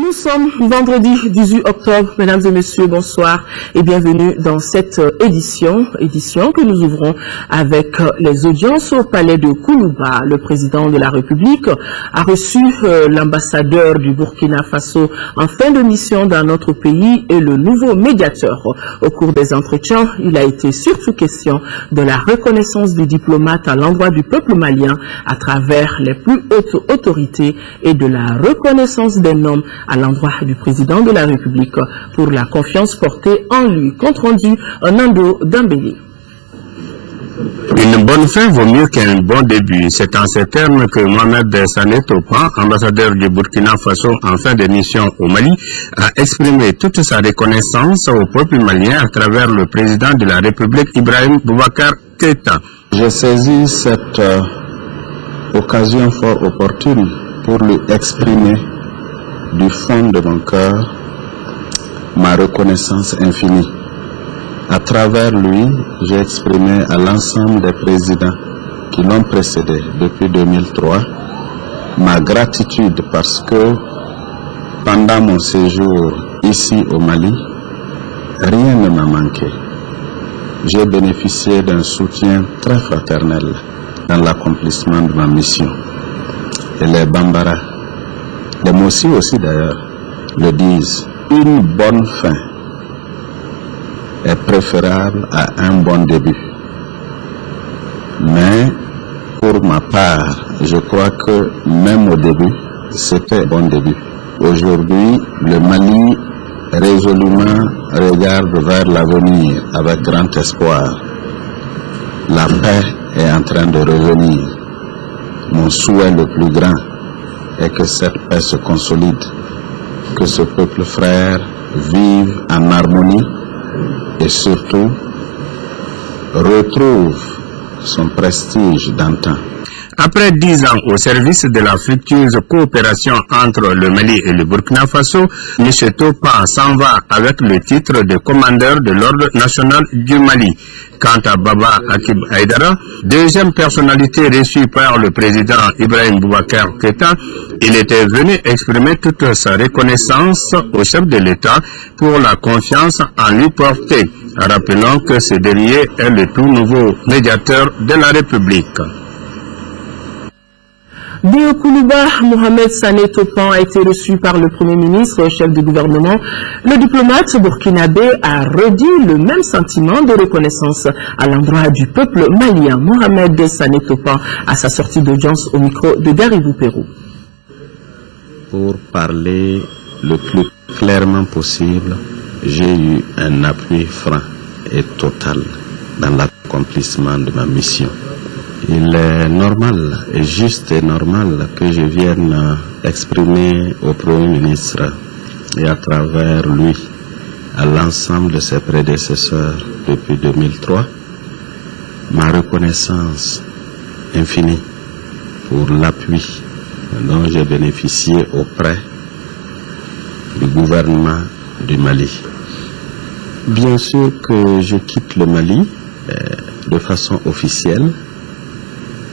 Nous sommes vendredi 18 octobre, mesdames et messieurs, bonsoir et bienvenue dans cette édition que nous ouvrons avec les audiences au palais de Koulouba. Le président de la République a reçu l'ambassadeur du Burkina Faso en fin de mission dans notre pays et le nouveau médiateur. Au cours des entretiens, il a été surtout question de la reconnaissance des diplomates à l'endroit du peuple malien à travers les plus hautes autorités et de la reconnaissance des noms à l'endroit du président de la République pour la confiance portée en lui. Compte rendu Nando Dambélé. Une bonne fin vaut mieux qu'un bon début. C'est en ces termes que Mohamed Sané Topan, ambassadeur du Burkina Faso en fin de mission au Mali, a exprimé toute sa reconnaissance au peuple malien à travers le président de la République, Ibrahim Boubacar Keïta. J'ai saisi cette occasion fort opportune pour lui exprimer du fond de mon cœur ma reconnaissance infinie. À travers lui, j'ai exprimé à l'ensemble des présidents qui l'ont précédé depuis 2003 ma gratitude parce que pendant mon séjour ici au Mali, rien ne m'a manqué. J'ai bénéficié d'un soutien très fraternel dans l'accomplissement de ma mission. Et les Bambara, les Mossi aussi d'ailleurs, le disent, une bonne fin est préférable à un bon début. Mais pour ma part, je crois que même au début, c'était un bon début. Aujourd'hui, le Mali résolument regarde vers l'avenir avec grand espoir. La paix est en train de revenir. Mon souhait le plus grand est que cette paix se consolide, que ce peuple frère vive en harmonie et surtout retrouve son prestige d'antan. Après 10 ans au service de la fructueuse coopération entre le Mali et le Burkina Faso, M. Topan s'en va avec le titre de commandeur de l'Ordre national du Mali. Quant à Baba Akib Aïdara, deuxième personnalité reçue par le président Ibrahim Boubacar Keïta, il était venu exprimer toute sa reconnaissance au chef de l'État pour la confiance en lui portée, rappelant que ce dernier est le tout nouveau médiateur de la République. De Koulouba, Mohamed Sané Topan a été reçu par le Premier ministre, chef du gouvernement. Le diplomate burkinabé a redit le même sentiment de reconnaissance à l'endroit du peuple malien. Mohamed Sané Topan à sa sortie d'audience au micro de Garibou Pérou. Pour parler le plus clairement possible, j'ai eu un appui franc et total dans l'accomplissement de ma mission. Il est normal, et juste et normal que je vienne exprimer au Premier ministre et à travers lui, à l'ensemble de ses prédécesseurs depuis 2003, ma reconnaissance infinie pour l'appui dont j'ai bénéficié auprès du gouvernement du Mali. Bien sûr que je quitte le Mali de façon officielle,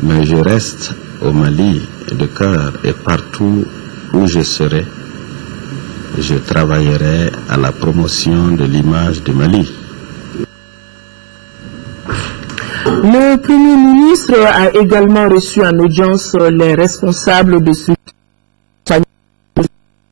mais je reste au Mali de cœur et partout où je serai, je travaillerai à la promotion de l'image du Mali. Le Premier ministre a également reçu en audience les responsables de ce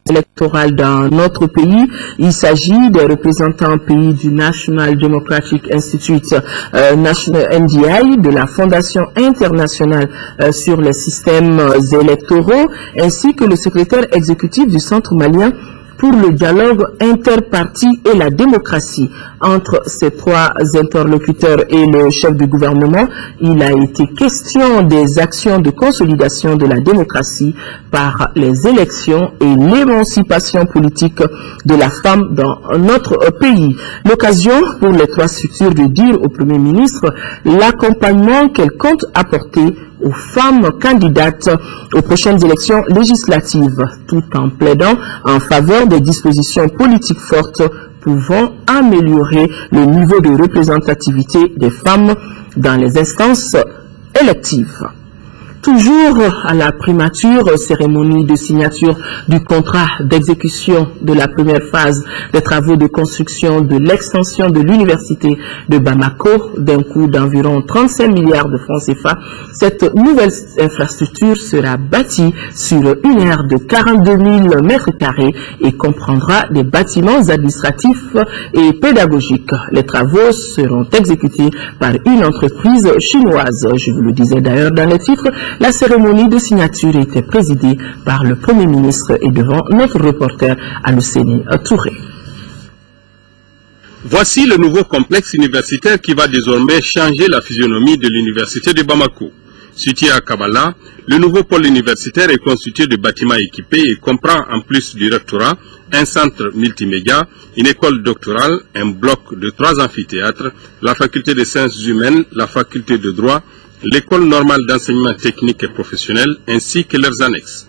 électoral dans notre pays. Il s'agit des représentants pays du National Democratic Institute, NDI, de la Fondation internationale sur les systèmes électoraux, ainsi que le secrétaire exécutif du Centre malien pour le dialogue interparti et la démocratie. Entre ces trois interlocuteurs et le chef du gouvernement, il a été question des actions de consolidation de la démocratie par les élections et l'émancipation politique de la femme dans notre pays. L'occasion pour les trois structures de dire au Premier ministre l'accompagnement qu'elles comptent apporter aux femmes candidates aux prochaines élections législatives, tout en plaidant en faveur des dispositions politiques fortes pouvant améliorer le niveau de représentativité des femmes dans les instances électives. Toujours à la primature, cérémonie de signature du contrat d'exécution de la première phase des travaux de construction de l'extension de l'université de Bamako d'un coût d'environ 35 milliards de francs CFA. Cette nouvelle infrastructure sera bâtie sur une aire de 42 000 mètres carrés et comprendra des bâtiments administratifs et pédagogiques. Les travaux seront exécutés par une entreprise chinoise. Je vous le disais d'ailleurs dans les titres. La cérémonie de signature était présidée par le Premier ministre et devant notre reporter Aluseni Touré. Voici le nouveau complexe universitaire qui va désormais changer la physionomie de l'université de Bamako. Situé à Kabala, le nouveau pôle universitaire est constitué de bâtiments équipés et comprend en plus du rectorat un centre multimédia, une école doctorale, un bloc de 3 amphithéâtres, la faculté des sciences humaines, la faculté de droit, l'école normale d'enseignement technique et professionnel, ainsi que leurs annexes.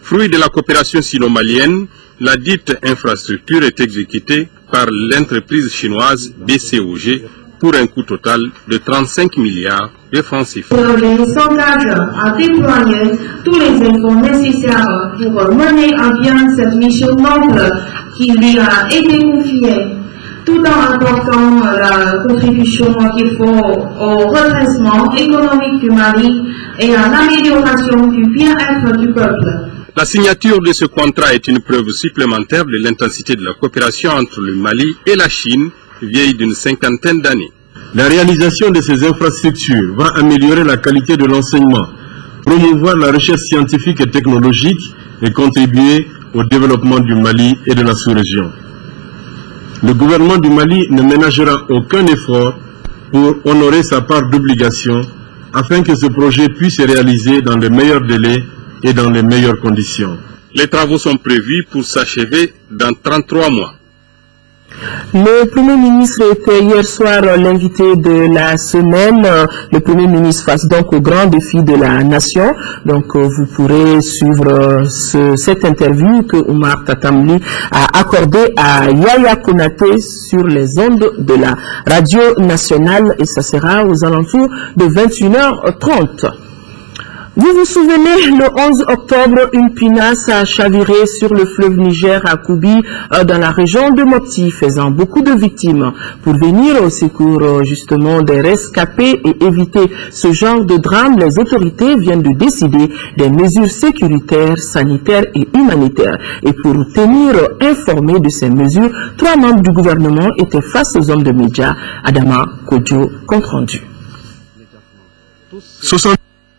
Fruit de la coopération sino-malienne, la dite infrastructure est exécutée par l'entreprise chinoise BCOG pour un coût total de 35 milliards de francs CFA. Le s'engage à déployer tous les efforts nécessaires pour mener à bien cette mission noble qui lui a été confiée, tout en apportant la contribution qu'il faut au redressement économique du Mali et à l'amélioration du bien-être du peuple. La signature de ce contrat est une preuve supplémentaire de l'intensité de la coopération entre le Mali et la Chine, vieille d'une 50aine d'années. La réalisation de ces infrastructures va améliorer la qualité de l'enseignement, promouvoir la recherche scientifique et technologique et contribuer au développement du Mali et de la sous-région. Le gouvernement du Mali ne ménagera aucun effort pour honorer sa part d'obligation afin que ce projet puisse se réaliser dans les meilleurs délais et dans les meilleures conditions. Les travaux sont prévus pour s'achever dans 33 mois. Le Premier ministre était hier soir l'invité de la semaine. Le Premier ministre face donc au grand défi de la nation. Donc vous pourrez suivre cette interview que Oumar Tatamli a accordée à Yaya Konaté sur les ondes de la radio nationale et ça sera aux alentours de 21h30. Vous vous souvenez, le 11 octobre, une pinasse a chaviré sur le fleuve Niger à Koubi, dans la région de Mopti, faisant beaucoup de victimes. Pour venir au secours justement des rescapés et éviter ce genre de drame, les autorités viennent de décider des mesures sécuritaires, sanitaires et humanitaires. Et pour tenir informés de ces mesures, 3 membres du gouvernement étaient face aux hommes de médias. Adama Kodjo, compte rendu.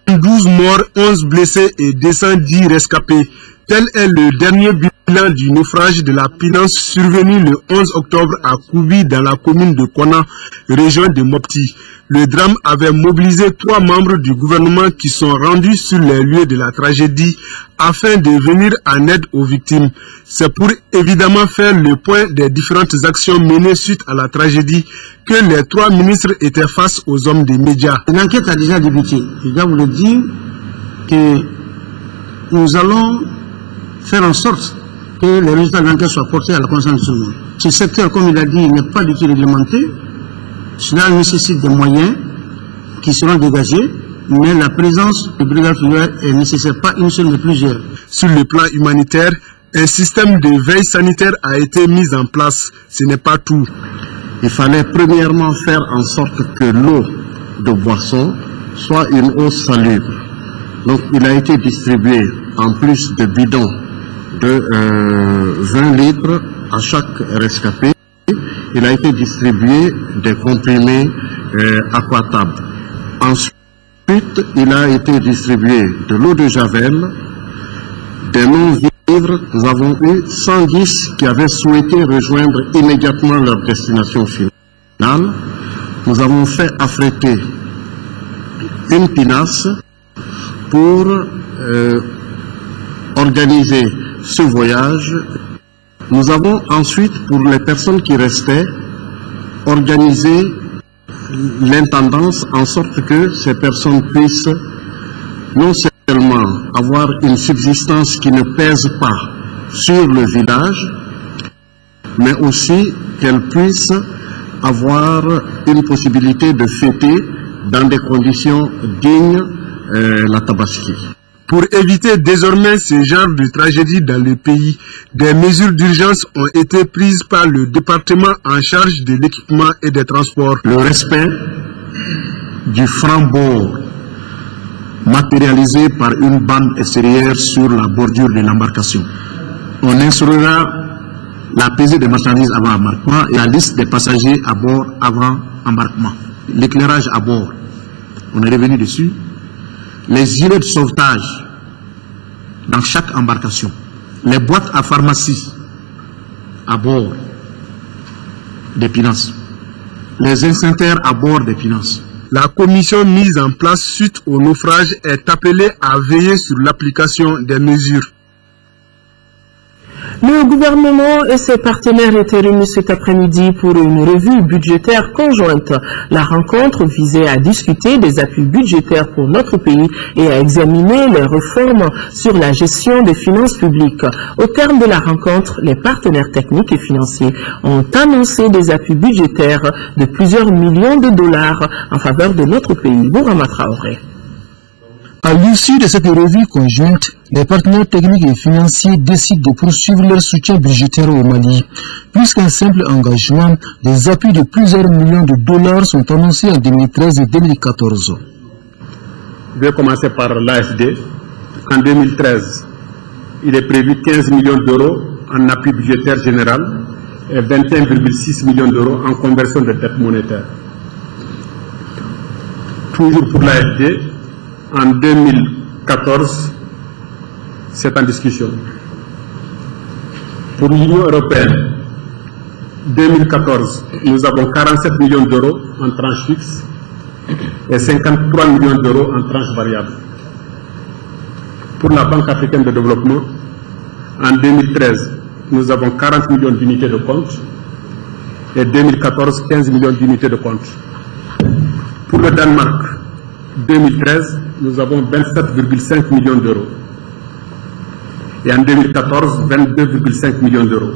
12 morts, 11 blessés et 210 rescapés. Tel est le dernier bilan du naufrage de la pinance survenu le 11 octobre à Koubi dans la commune de Kona, région de Mopti. Le drame avait mobilisé 3 membres du gouvernement qui sont rendus sur les lieux de la tragédie afin de venir en aide aux victimes. C'est pour évidemment faire le point des différentes actions menées suite à la tragédie que les 3 ministres étaient face aux hommes des médias. L'enquête a déjà débuté. Je dois vous le dire que nous allons faire en sorte que les résultats de l'enquête soient portés à la connaissance de tout le monde. Ce secteur, comme il a dit, n'est pas du tout réglementé. Cela nécessite des moyens qui seront dégagés, mais la présence de brigades fluviales est nécessaire, pas une seule mais plusieurs. Sur le plan humanitaire, un système de veille sanitaire a été mis en place. Ce n'est pas tout. Il fallait premièrement faire en sorte que l'eau de boisson soit une eau salubre. Donc il a été distribué en plus de bidons de 20 litres à chaque rescapé. Il a été distribué des comprimés aquatables. Ensuite, il a été distribué de l'eau de javel, des non-vivres. Nous avons eu 110 qui avaient souhaité rejoindre immédiatement leur destination finale. Nous avons fait affréter une pinasse pour organiser ce voyage. Nous avons ensuite, pour les personnes qui restaient, organisé l'intendance en sorte que ces personnes puissent non seulement avoir une subsistance qui ne pèse pas sur le village, mais aussi qu'elles puissent avoir une possibilité de fêter dans des conditions dignes la Tabaski. Pour éviter désormais ce genre de tragédie dans le pays, des mesures d'urgence ont été prises par le département en charge de l'équipement et des transports. Le respect du franc-bord matérialisé par une bande extérieure sur la bordure de l'embarcation. On instaurera la pesée des marchandises avant embarquement et la liste des passagers à bord avant embarquement. L'éclairage à bord, on est revenu dessus. Les gilets de sauvetage dans chaque embarcation. Les boîtes à pharmacie à bord des Pinasses. Les incendiaires à bord des Pinasses. La commission mise en place suite au naufrage est appelée à veiller sur l'application des mesures. Le gouvernement et ses partenaires étaient réunis cet après-midi pour une revue budgétaire conjointe. La rencontre visait à discuter des appuis budgétaires pour notre pays et à examiner les réformes sur la gestion des finances publiques. Au terme de la rencontre, les partenaires techniques et financiers ont annoncé des appuis budgétaires de plusieurs millions de dollars en faveur de notre pays. Bourama Traoré. À l'issue de cette revue conjointe, les partenaires techniques et financiers décident de poursuivre leur soutien budgétaire au Mali. Plus qu'un simple engagement, des appuis de plusieurs millions de dollars sont annoncés en 2013 et 2014. Je vais commencer par l'AFD. En 2013, il est prévu 15 millions d'euros en appui budgétaire général et 21,6 millions d'euros en conversion de dette monétaire. Toujours pour l'AFD, en 2014, c'est en discussion. Pour l'Union européenne, 2014, nous avons 47 millions d'euros en tranche fixe et 53 millions d'euros en tranche variable. Pour la Banque africaine de développement, en 2013, nous avons 40 millions d'unités de compte et 2014, 15 millions d'unités de compte. Pour le Danemark, 2013, nous avons 27,5 millions d'euros. Et en 2014, 22,5 millions d'euros.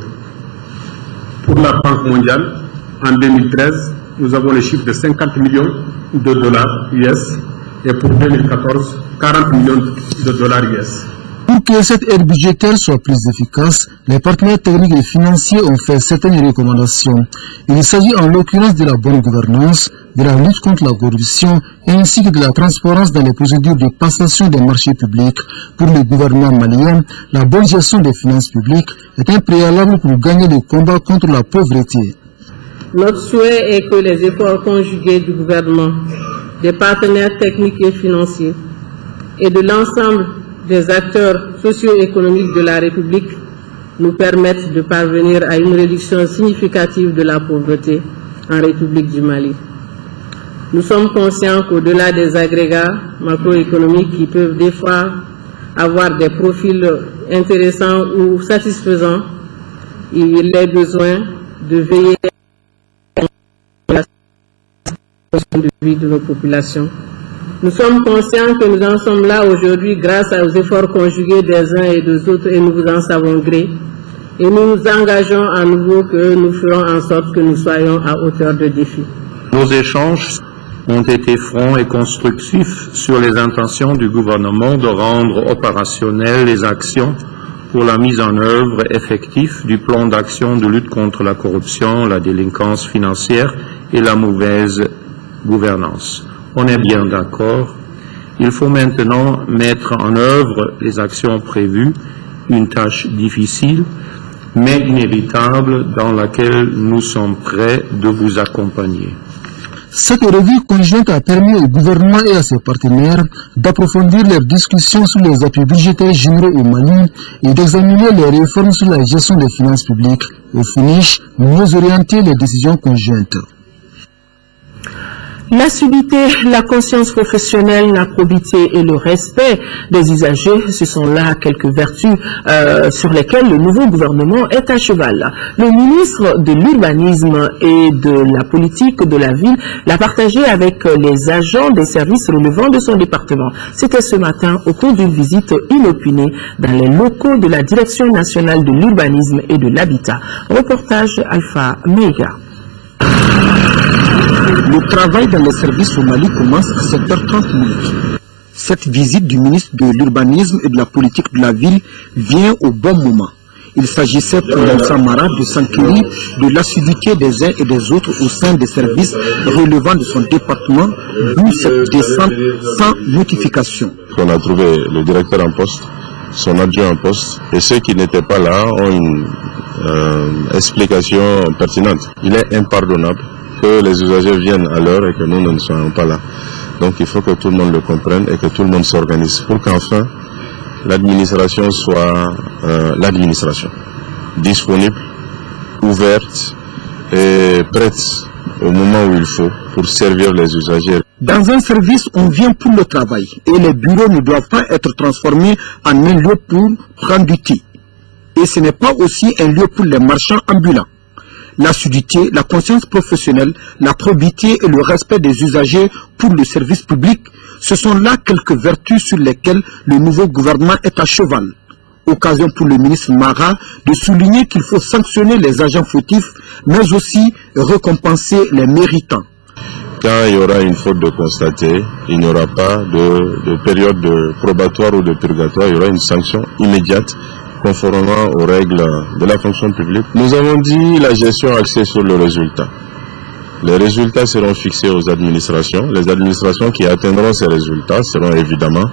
Pour la Banque mondiale, en 2013, nous avons le chiffre de 50 millions de dollars US. Et pour 2014, 40 millions de dollars US. Pour que cette aide budgétaire soit plus efficace, les partenaires techniques et financiers ont fait certaines recommandations. Il s'agit en l'occurrence de la bonne gouvernance, de la lutte contre la corruption, ainsi que de la transparence dans les procédures de passation des marchés publics. Pour le gouvernement malien, la bonne gestion des finances publiques est un préalable pour gagner le combat contre la pauvreté. Notre souhait est que les efforts conjugués du gouvernement, des partenaires techniques et financiers et de l'ensemble des acteurs socio-économiques de la République nous permettent de parvenir à une réduction significative de la pauvreté en République du Mali. Nous sommes conscients qu'au-delà des agrégats macroéconomiques qui peuvent des fois avoir des profils intéressants ou satisfaisants, il est besoin de veiller à la situation de vie de nos populations. Nous sommes conscients que nous en sommes là aujourd'hui grâce aux efforts conjugués des uns et des autres et nous vous en savons gré. Et nous nous engageons à nouveau que nous ferons en sorte que nous soyons à hauteur de défi. Nos échanges ont été francs et constructifs sur les intentions du gouvernement de rendre opérationnelles les actions pour la mise en œuvre effective du plan d'action de lutte contre la corruption, la délinquance financière et la mauvaise gouvernance. On est bien d'accord. Il faut maintenant mettre en œuvre les actions prévues, une tâche difficile, mais inévitable dans laquelle nous sommes prêts de vous accompagner. Cette revue conjointe a permis au gouvernement et à ses partenaires d'approfondir leurs discussions sur les appuis budgétaires généraux au Mali et d'examiner les réformes sur la gestion des finances publiques. Au finish, mieux orienter les décisions conjointes. L'assiduité, la conscience professionnelle, la probité et le respect des usagers, ce sont là quelques vertus sur lesquelles le nouveau gouvernement est à cheval. Le ministre de l'Urbanisme et de la politique de la ville l'a partagé avec les agents des services relevant de son département. C'était ce matin au cours d'une visite inopinée dans les locaux de la Direction nationale de l'urbanisme et de l'habitat. Reportage Alpha Mega. Le travail dans les services au Mali commence à 7h30. Cette visite du ministre de l'Urbanisme et de la Politique de la Ville vient au bon moment. Il s'agissait pour Moussa de s'enquérir de l'assiduité des uns et des autres au sein des services relevant de son département, d'où cette descente sans notification. On a trouvé le directeur en poste, son adjoint en poste, et ceux qui n'étaient pas là ont une explication pertinente. Il est impardonnable que les usagers viennent à l'heure et que nous ne soyons pas là. Donc il faut que tout le monde le comprenne et que tout le monde s'organise pour qu'enfin l'administration soit l'administration disponible, ouverte et prête au moment où il faut pour servir les usagers. Dans un service, on vient pour le travail et les bureaux ne doivent pas être transformés en un lieu pour prendre du thé. Et ce n'est pas aussi un lieu pour les marchands ambulants. L'assiduité, la conscience professionnelle, la probité et le respect des usagers pour le service public, ce sont là quelques vertus sur lesquelles le nouveau gouvernement est à cheval. Occasion pour le ministre Mara de souligner qu'il faut sanctionner les agents fautifs, mais aussi récompenser les méritants. Quand il y aura une faute de constater, il n'y aura pas de période de probatoire ou de purgatoire, il y aura une sanction immédiate conformément aux règles de la fonction publique. Nous avons dit la gestion axée sur le résultat. Les résultats seront fixés aux administrations. Les administrations qui atteindront ces résultats seront évidemment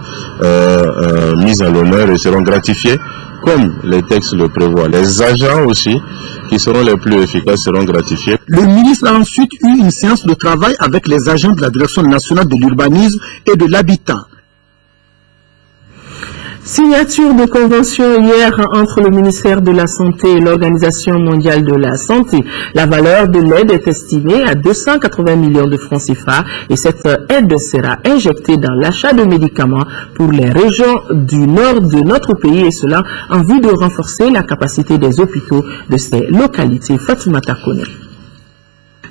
mises à l'honneur et seront gratifiées comme les textes le prévoient. Les agents aussi, qui seront les plus efficaces, seront gratifiés. Le ministre a ensuite eu une séance de travail avec les agents de la Direction nationale de l'urbanisme et de l'habitat. Signature de convention hier entre le ministère de la Santé et l'Organisation mondiale de la santé. La valeur de l'aide est estimée à 280 millions de francs CFA et cette aide sera injectée dans l'achat de médicaments pour les régions du nord de notre pays et cela en vue de renforcer la capacité des hôpitaux de ces localités. Fatoumata Kone.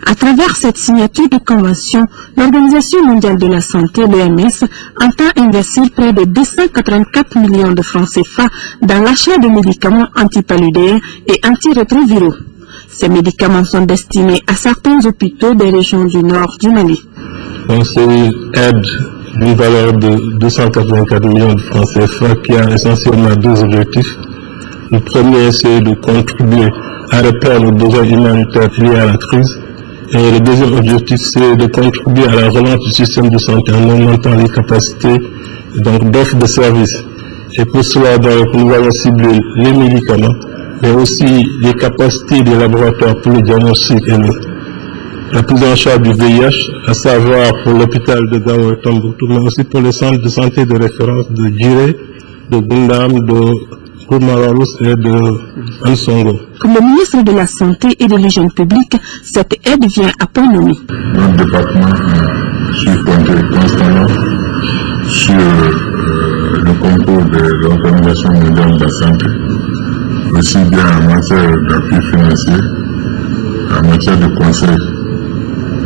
À travers cette signature de convention, l'Organisation mondiale de la santé, l'OMS, entend investir près de 284 millions de francs CFA dans l'achat de médicaments antipaludéens et antirétroviraux. Ces médicaments sont destinés à certains hôpitaux des régions du nord du Mali. Donc c'est une aide d'une valeur de 284 millions de francs CFA qui a essentiellement deux objectifs. Le premier, c'est de contribuer à répondre aux besoins humanitaires liés à la crise. Et le deuxième objectif, c'est de contribuer à la relance du système de santé en augmentant les capacités d'offre de services. Et pour cela, nous allons cibler les médicaments, mais aussi les capacités des laboratoires pour le diagnostic et la prise en charge du VIH, à savoir pour l'hôpital de Gao et Tombouctou, mais aussi pour les centres de santé de référence de Djiré, de Gundam, de Gourmararous et de Ansongo. Pour le ministre de la Santé et de l'Hygiène publique, cette aide vient à point nommé. Notre département suit constamment sur le concours de l'Organisation mondiale de la santé, aussi bien en matière d'appui financier, en matière de conseil,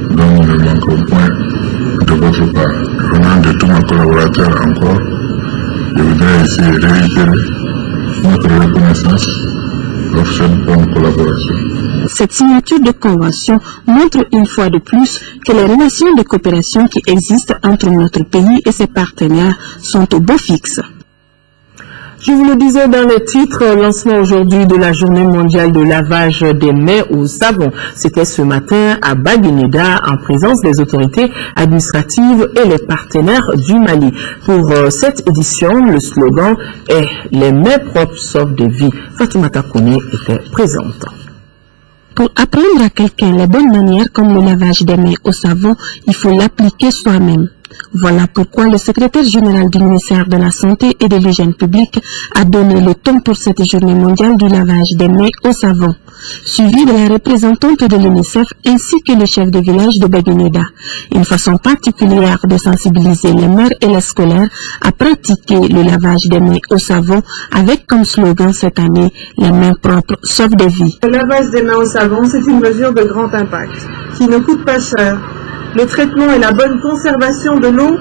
dont nous ne manquons point de votre part. Au nom de tous nos collaborateurs encore, je voudrais ici réitérer notre reconnaissance pour cette bonne collaboration. Cette signature de convention montre une fois de plus que les relations de coopération qui existent entre notre pays et ses partenaires sont au beau fixe. Je vous le disais dans le titre, lancement aujourd'hui de la journée mondiale de lavage des mains au savon. C'était ce matin à Baguineda en présence des autorités administratives et les partenaires du Mali. Pour cette édition, le slogan est « Les mains propres sauvent des vies ». Fatoumata Kone était présente. Pour apprendre à quelqu'un les bonnes manières comme le lavage des mains au savon, il faut l'appliquer soi-même. Voilà pourquoi le secrétaire général du ministère de la Santé et de l'Hygiène publique a donné le ton pour cette journée mondiale du lavage des mains au savon, suivi de la représentante de l'UNICEF ainsi que le chef de village de Baguineda. Une façon particulière de sensibiliser les mères et les scolaires à pratiquer le lavage des mains au savon avec comme slogan cette année « Les mains propres sauvent des vies ». Le lavage des mains au savon, c'est une mesure de grand impact qui ne coûte pas cher. Le traitement et la bonne conservation de l'eau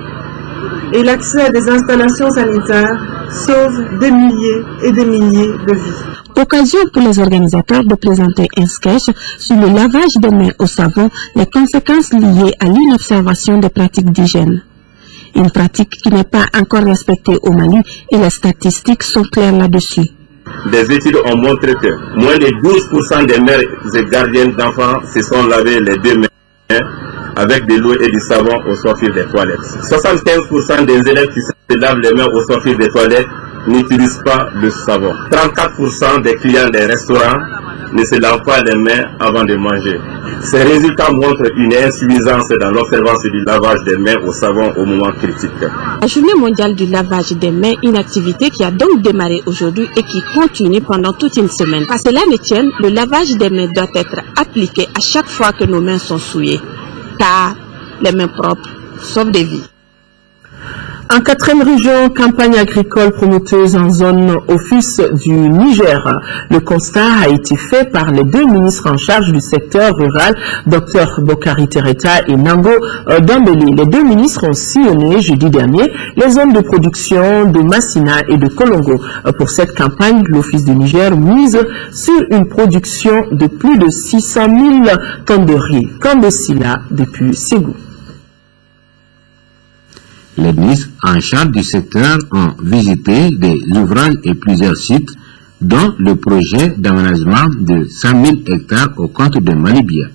et l'accès à des installations sanitaires sauvent des milliers et des milliers de vies. Occasion pour les organisateurs de présenter un sketch sur le lavage des mains au savon, les conséquences liées à l'inobservation des pratiques d'hygiène. Une pratique qui n'est pas encore respectée au Mali et les statistiques sont claires là-dessus. Des études ont montré que moins de 12% des mères et gardiennes d'enfants se sont lavés les 2 mains avec de l'eau et du savon au sortir des toilettes. 75% des élèves qui se lavent les mains au sortir des toilettes n'utilisent pas le savon. 34% des clients des restaurants ne se lavent pas les mains avant de manger. Ces résultats montrent une insuffisance dans l'observance du lavage des mains au savon au moment critique. La journée mondiale du lavage des mains, une activité qui a donc démarré aujourd'hui et qui continue pendant toute une semaine. À cela ne tienne, le lavage des mains doit être appliqué à chaque fois que nos mains sont souillées, car les mains propres sauvent des vies. En 4e région, campagne agricole prometteuse en zone office du Niger. Le constat a été fait par les 2 ministres en charge du secteur rural, Dr Bokari Tereta et Nango Dambélé. Les 2 ministres ont sillonné jeudi dernier les zones de production de Massina et de Kolongo. Pour cette campagne, l'office du Niger mise sur une production de plus de 600 000 tonnes de riz. Kandesila depuis Ségou. Les ministres en charge du secteur ont visité des ouvrages et plusieurs sites, dont le projet d'aménagement de 100 000 hectares au compte de Malibia.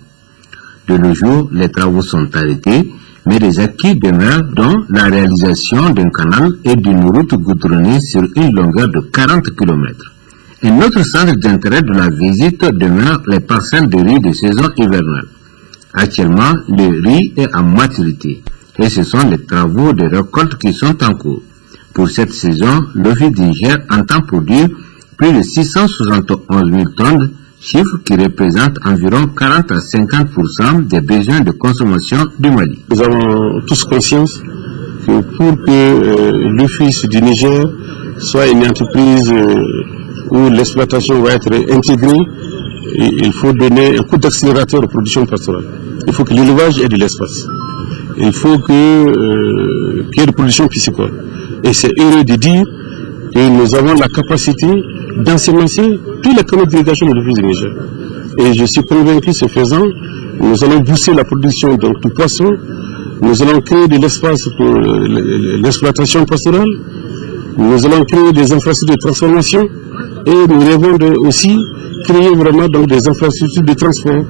De nos jours, les travaux sont arrêtés, mais des acquis demeurent, dont la réalisation d'un canal et d'une route goudronnée sur une longueur de 40 km. Un autre centre d'intérêt de la visite demeure les parcelles de riz de saison hivernale. Actuellement, le riz est en maturité. Et ce sont les travaux de récolte qui sont en cours. Pour cette saison, l'Office du Niger entend produire plus de 671 000 tonnes, chiffre qui représente environ 40 à 50% des besoins de consommation du Mali. Nous avons tous conscience que pour que l'Office du Niger soit une entreprise où l'exploitation va être intégrée, il faut donner un coup d'accélérateur aux productions pastorales. Il faut que l'élevage ait de l'espace. Il faut qu'il y ait de production piscicole. Et c'est heureux de dire que nous avons la capacité d'ensemencer tous les canaux d'irrigation de l'Office du Niger. Et je suis convaincu, ce faisant, nous allons booster la production du poisson, nous allons créer de l'espace pour l'exploitation pastorale, nous allons créer des infrastructures de transformation et nous rêvons aussi créer vraiment donc, des infrastructures de transport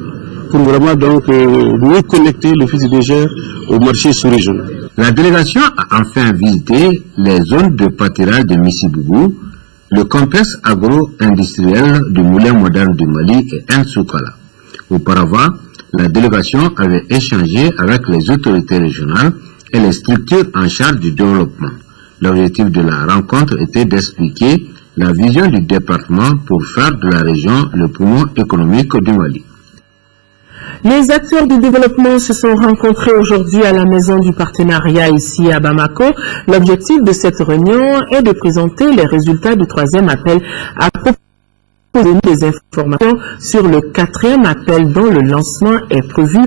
pour vraiment donc mieux connecter l'Office du Niger au marché sous-régional. La délégation a enfin visité les zones de pâturage de Missibougou, le complexe agro-industriel du Moulin moderne du Mali et Nsoukala. Auparavant, la délégation avait échangé avec les autorités régionales et les structures en charge du développement. L'objectif de la rencontre était d'expliquer la vision du département pour faire de la région le poumon économique du Mali. Les acteurs du développement se sont rencontrés aujourd'hui à la Maison du Partenariat ici à Bamako. L'objectif de cette réunion est de présenter les résultats du 3e appel à proposer des informations sur le 4e appel dont le lancement est prévu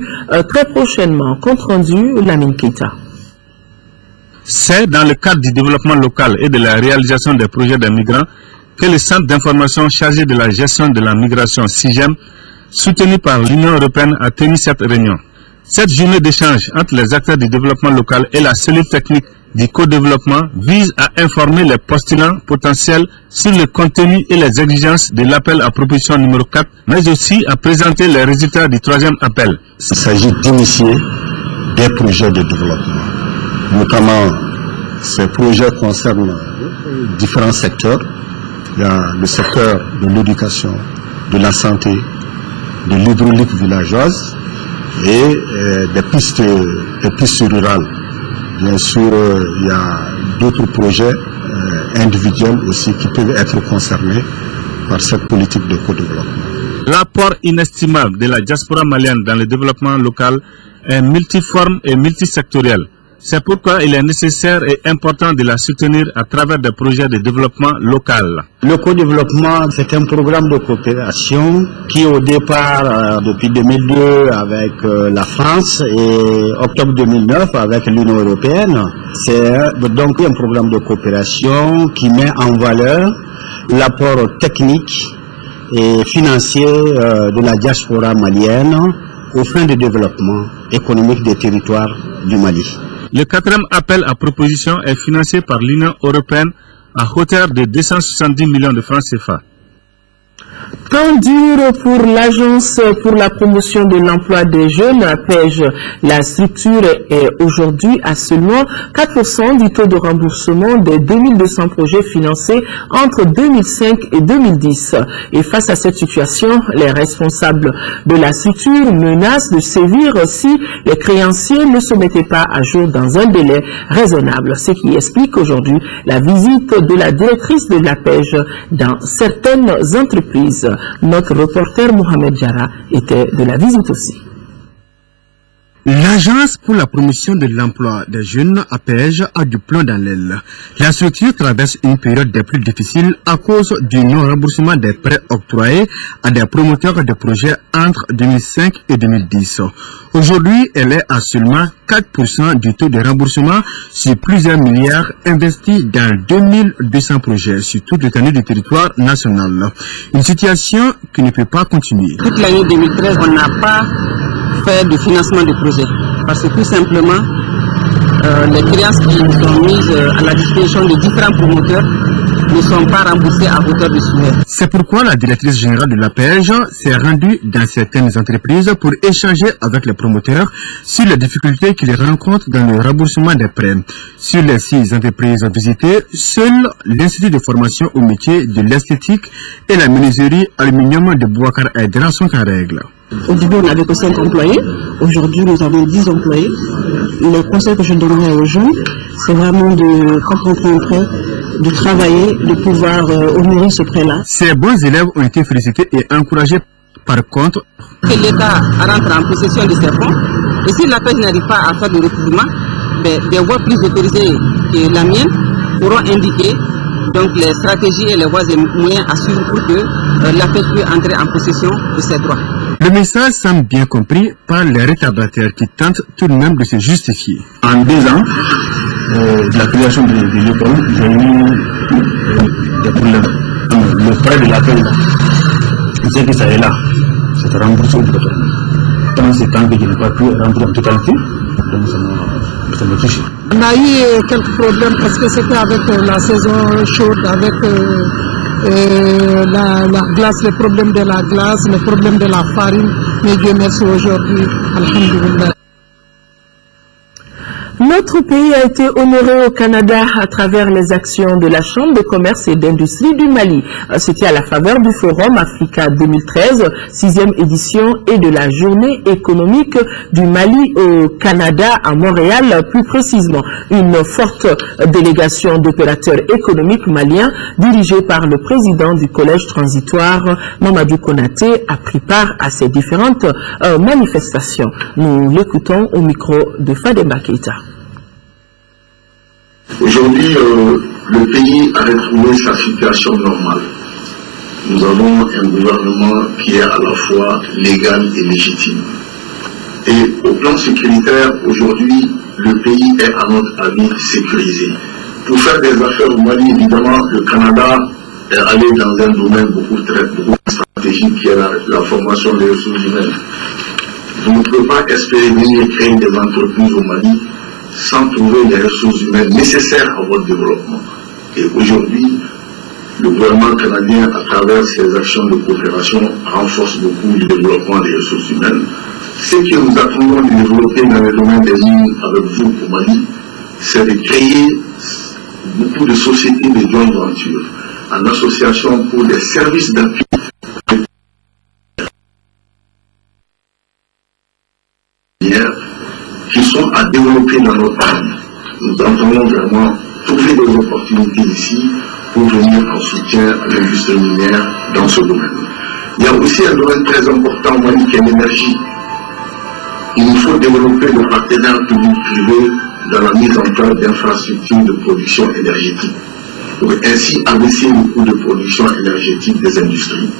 très prochainement. Compte rendu, Lamine Keita. C'est dans le cadre du développement local et de la réalisation des projets des migrants que le Centre d'information chargé de la gestion de la migration SIGEM, soutenu par l'Union européenne, a tenu cette réunion. Cette journée d'échange entre les acteurs du développement local et la cellule technique du co-développement vise à informer les postulants potentiels sur le contenu et les exigences de l'appel à proposition numéro 4, mais aussi à présenter les résultats du 3e appel. Il s'agit d'initier des projets de développement. Notamment, ces projets concernent différents secteurs. Il y a le secteur de l'éducation, de la santé, de l'hydraulique villageoise et des pistes rurales. Bien sûr, il y a d'autres projets individuels aussi qui peuvent être concernés par cette politique de co-développement. L'apport inestimable de la diaspora malienne dans le développement local est multiforme et multisectoriel. C'est pourquoi il est nécessaire et important de la soutenir à travers des projets de développement local. Le co-développement, c'est un programme de coopération qui au départ, depuis 2002 avec la France et octobre 2009 avec l'Union européenne, c'est donc un programme de coopération qui met en valeur l'apport technique et financier de la diaspora malienne aux fins de développement économique des territoires du Mali. Le 4e appel à proposition est financé par l'Union européenne à hauteur de 270 millions de francs CFA. Temps dur pour l'Agence pour la promotion de l'emploi des jeunes, APEJ. La structure est aujourd'hui à seulement 4% du taux de remboursement des 2200 projets financés entre 2005 et 2010. Et face à cette situation, les responsables de la structure menacent de sévir si les créanciers ne se mettaient pas à jour dans un délai raisonnable. Ce qui explique aujourd'hui la visite de la directrice de l'APEJ dans certaines entreprises. Notre reporter Mohamed Jara était de la visite aussi. L'Agence pour la promotion de l'emploi des jeunes, APEJ, a du plomb dans l'aile. La structure traverse une période des plus difficiles à cause du non-remboursement des prêts octroyés à des promoteurs de projets entre 2005 et 2010. Aujourd'hui, elle est à seulement 4% du taux de remboursement sur plusieurs milliards investis dans 2200 projets sur toute l'étendue du territoire national. Une situation qui ne peut pas continuer. Toute l'année 2013, on n'a pas fait de financement de projet parce que tout simplement les créances qui sont mises à la disposition de différents promoteurs ne sont pas remboursées à hauteur de souhait. C'est pourquoi la directrice générale de l'APEJ s'est rendue dans certaines entreprises pour échanger avec les promoteurs sur les difficultés qu'ils rencontrent dans le remboursement des prêts. Sur les 6 entreprises visitées, seul l'Institut de formation au métier de l'esthétique et la menuiserie aluminium de Bouakar Aïdra sont en règle. Au début, on n'avait que 5 employés. Aujourd'hui, nous avons 10 employés. Le conseil que je donnerai aux jeunes, c'est vraiment de, quand on prend un prêt, de travailler, de pouvoir honorer ce prêt-là. Ces bons élèves ont été félicités et encouragés. Par contre, que l'État rentre en possession de ces fonds, et si l'APEJ n'arrive pas à faire le recouvrement, des voies plus autorisées que la mienne pourront indiquer donc les stratégies et les voies et moyens à suivre pour que l'APEJ puisse entrer en possession de ses droits. Le message semble bien compris par les retardataires qui tentent tout de même de se justifier. En 2 ans de la création de l'école, j'ai eu des problèmes. Le prêt de l'APEJ, je sais que ça est là, c'est remboursé obligatoirement. Pendant ce temps que je n'ai pas pu rentrer en totalité, donc ça me touche. On a eu quelques problèmes parce que c'était avec la saison chaude, avec la glace, les problèmes de la glace, les problèmes de la farine. Mais Dieu merci aujourd'hui, alhamdoulilah. Notre pays a été honoré au Canada à travers les actions de la Chambre de commerce et d'industrie du Mali. C'était à la faveur du Forum Africa 2013, 6e édition, et de la journée économique du Mali au Canada à Montréal, plus précisément. Une forte délégation d'opérateurs économiques maliens dirigée par le président du collège transitoire, Mamadou Konaté, a pris part à ces différentes manifestations. Nous l'écoutons au micro de Fademba Keita. Aujourd'hui, le pays a retrouvé sa situation normale. Nous avons un gouvernement qui est à la fois légal et légitime. Et au plan sécuritaire, aujourd'hui, le pays est à notre avis sécurisé. Pour faire des affaires au Mali, évidemment, le Canada est allé dans un domaine beaucoup stratégique qui est la formation des ressources humaines. Vous ne pouvez pas espérer venir créer des entreprises au Mali sans trouver les ressources humaines nécessaires à votre développement. Et aujourd'hui, le gouvernement canadien, à travers ses actions de coopération, renforce beaucoup le développement des ressources humaines. Ce que nous attendons de développer dans le domaine des mines avec vous au Mali, c'est de créer beaucoup de sociétés de joint venture en association pour des services d'appui qui sont à développer dans notre pays. Nous entendons vraiment trouver des opportunités ici pour venir en soutien à l'industrie minière dans ce domaine. Il y a aussi un domaine très important au Mali qui est l'énergie. Il nous faut développer le partenariat public-privé dans la mise en place d'infrastructures de production énergétique pour ainsi abaisser le coût de production énergétique des industries.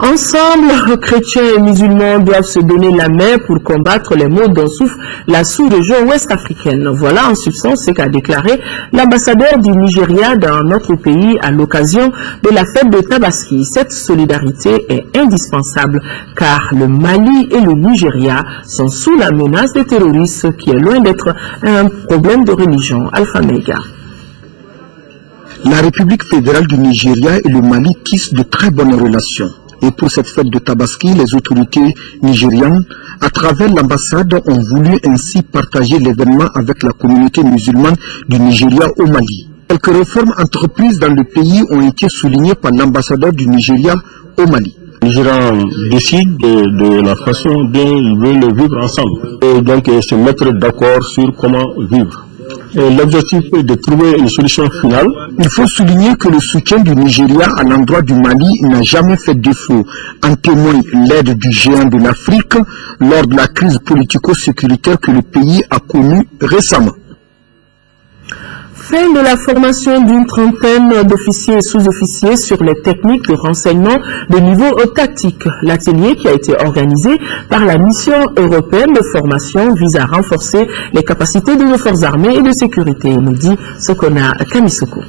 En Ensemble, chrétiens et musulmans doivent se donner la main pour combattre les maux dont souffre la sous-région ouest africaine. Voilà en substance ce qu'a déclaré l'ambassadeur du Nigeria dans notre pays à l'occasion de la fête de Tabaski. Cette solidarité est indispensable car le Mali et le Nigeria sont sous la menace des terroristes qui est loin d'être un problème de religion. Alpha Mega. La République fédérale du Nigeria et le Mali tissent de très bonnes relations. Et pour cette fête de Tabaski, les autorités nigérianes, à travers l'ambassade, ont voulu ainsi partager l'événement avec la communauté musulmane du Nigeria au Mali. Quelques réformes entreprises dans le pays ont été soulignées par l'ambassadeur du Nigeria au Mali. Les Nigérians décident de la façon dont ils veulent vivre ensemble. Et donc se mettre d'accord sur comment vivre. L'objectif est de trouver une solution finale. Il faut souligner que le soutien du Nigeria à l'endroit du Mali n'a jamais fait défaut. En témoigne l'aide du géant de l'Afrique lors de la crise politico-sécuritaire que le pays a connue récemment. Fin de la formation d'une trentaine d'officiers et sous-officiers sur les techniques de renseignement de niveau tactique. L'atelier qui a été organisé par la mission européenne de formation vise à renforcer les capacités de nos forces armées et de sécurité, nous dit Sokona Kamisoko.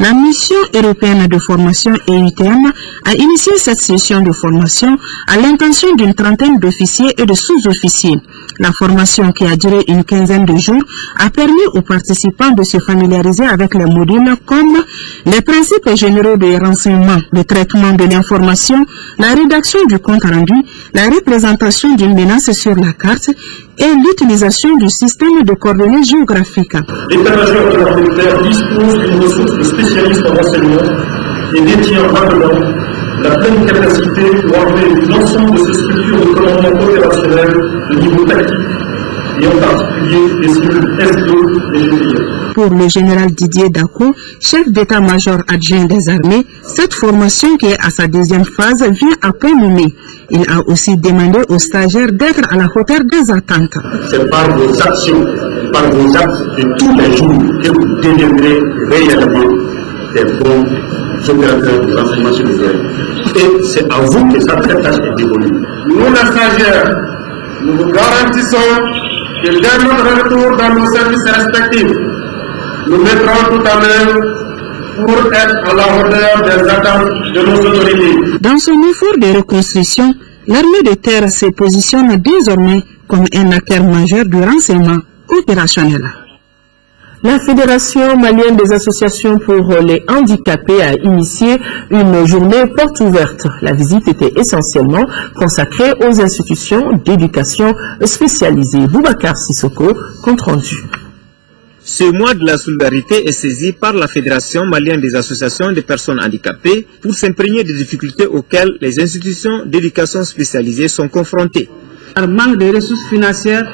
La mission européenne de formation EUTM a initié cette session de formation à l'intention d'une trentaine d'officiers et de sous-officiers. La formation, qui a duré une quinzaine de jours, a permis aux participants de se familiariser avec les modules comme les principes généraux de renseignement, le traitement de l'information, la rédaction du compte rendu, la représentation d'une menace sur la carte et l'utilisation du système de coordonnées géographiques. L'état-major de l'armée de terre dispose d'une ressource de spécialistes en renseignement et détient maintenant la pleine capacité pour armer l'ensemble de ces structures de commandement opérationnel de niveau tactique, et en particulier les cellules S2 et GPI. Pour le général Didier Dako, chef d'état-major adjoint des armées, cette formation qui est à sa deuxième phase vient à point nommé. Il a aussi demandé aux stagiaires d'être à la hauteur des attentes. C'est par vos actions, par vos actes de tous les jours que vous deviendrez réellement des bons opérateurs de renseignement sur le terrain. Et c'est à vous que cette tâche est dévolue. Nous, les stagiaires, nous vous garantissons que dès notre retour dans nos services respectifs, nous mettrons tout à l'heure pour être à la hauteur des attentes de nos autorités. Dans son effort de reconstruction, l'armée de terre se positionne désormais comme un acteur majeur du renseignement opérationnel. La Fédération malienne des associations pour les handicapés a initié une journée porte ouverte. La visite était essentiellement consacrée aux institutions d'éducation spécialisées. Boubacar Sissoko, compte rendu. Ce mois de la solidarité est saisi par la Fédération malienne des associations de personnes handicapées pour s'imprégner des difficultés auxquelles les institutions d'éducation spécialisées sont confrontées. Par manque de ressources financières,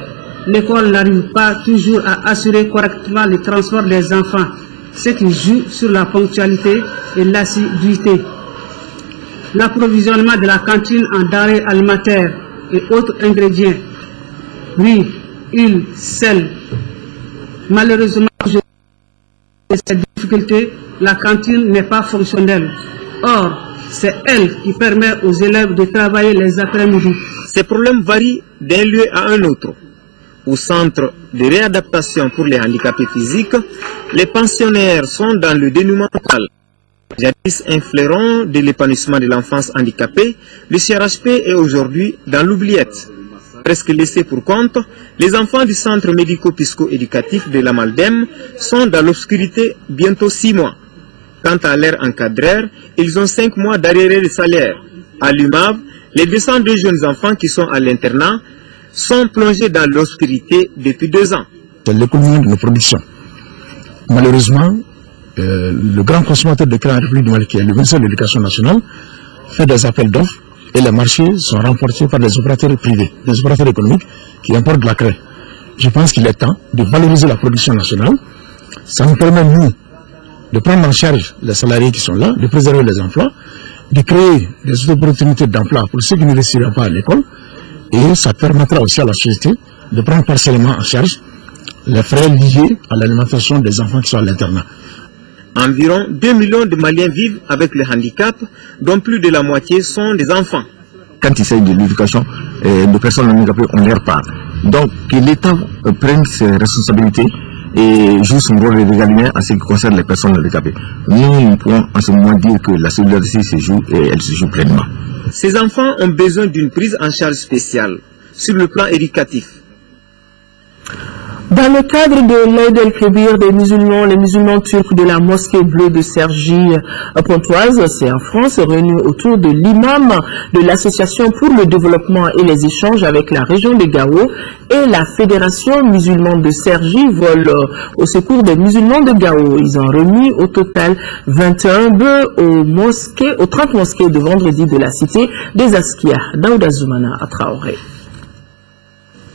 l'école n'arrive pas toujours à assurer correctement le transport des enfants, ce qui joue sur la ponctualité et l'assiduité. L'approvisionnement de la cantine en denrées alimentaires et autres ingrédients, riz, huile, sel. Malheureusement, de ces difficultés, la cantine n'est pas fonctionnelle. Or, c'est elle qui permet aux élèves de travailler les après-midi. Ces problèmes varient d'un lieu à un autre. Au centre de réadaptation pour les handicapés physiques, les pensionnaires sont dans le dénuement total. Jadis un fleuron de l'épanouissement de l'enfance handicapée, le CRHP est aujourd'hui dans l'oubliette. Presque laissés pour compte, les enfants du centre médico-psycho-éducatif de la Maldem sont dans l'obscurité bientôt 6 mois. Quant à leurs encadreurs, ils ont 5 mois d'arriéré de salaire. À l'UMAV, les 202 jeunes enfants qui sont à l'internat sont plongés dans l'obscurité depuis 2 ans. C'est l'écoulement de nos productions. Malheureusement, le grand consommateur de craie en République du Mali, qui est le ministère de l'Éducation nationale, fait des appels d'offres et les marchés sont remportés par des opérateurs privés, des opérateurs économiques qui importent de la craie. Je pense qu'il est temps de valoriser la production nationale. Ça nous permet, nous, de prendre en charge les salariés qui sont là, de préserver les emplois, de créer des opportunités d'emploi pour ceux qui ne réussiront pas à l'école. Et ça permettra aussi à la société de prendre partiellement en charge les frais liés à l'alimentation des enfants qui sont à l'internat. Environ 2 millions de Maliens vivent avec le handicap, dont plus de la moitié sont des enfants. Quand il s'agit de l'éducation des personnes handicapées, on leur parle. Donc, que l'État prenne ses responsabilités et joue son rôle régalien en ce qui concerne les personnes handicapées. Nous pouvons en ce moment dire que la solidarité se joue et elle se joue pleinement. Ces enfants ont besoin d'une prise en charge spéciale sur le plan éducatif. Dans le cadre de l'aide el-Kébir des musulmans, les musulmans turcs de la mosquée bleue de Cergy-Pontoise, c'est en France, réunis autour de l'imam de l'association pour le développement et les échanges avec la région de Gao et la fédération musulmane de Cergy volent au secours des musulmans de Gao. Ils ont remis au total 21 bœufs aux 30 mosquées de vendredi de la cité des Askia. Daouda Zoumana à Traoré.